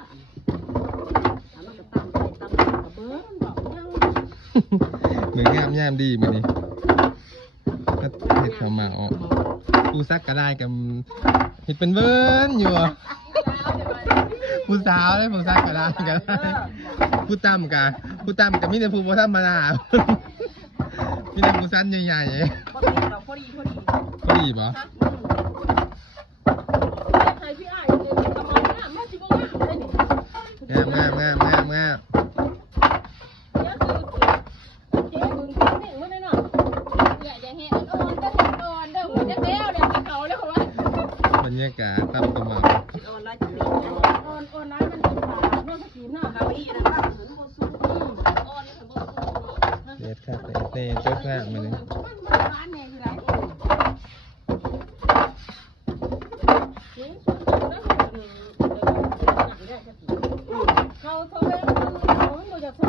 บ้านมันก็ตั้งใจตั้งกระเบื้องบอกยัง เหมือนงามยามดีมื้อนี้ก็เฮ็ดข้าวหมาออกผู้ซักก็ได้กับเฮ็ดเป็นเบิ้นอยู่ผู้สาวเลยผู้ซักก็ได้ผู้ต่ำก็มีแต่ผู้บ่ธรรมดามีแต่ผู้สั้นใหญ่ๆพอดีบ่ใครพี่อ้ายเนี่ยกำลังงามมาสิบ่งามเลยนี่ งาม เดี๋ยวคือเจ๊บึงกินนี่มื้อนี้เนาะอย่าแฮะอ่อนเด้ออ่อนเด้อหัวจักแล้วเดี๋ยวเขาแล้วว่า บรรยากาศตำตัวหมา อ่อนร้ายจังเลยอ่อนร้ายมันเป็นป่านอกสกีเนาะเก้าอี้นะว่าถึงบ่สูงอ่อนนี่ถึงบ่สูง เด็ดครับเต้จบงามมื้อนี้ มันร้านแน่อยู่ไหนเขาเล่นเขาไม่อยากโทร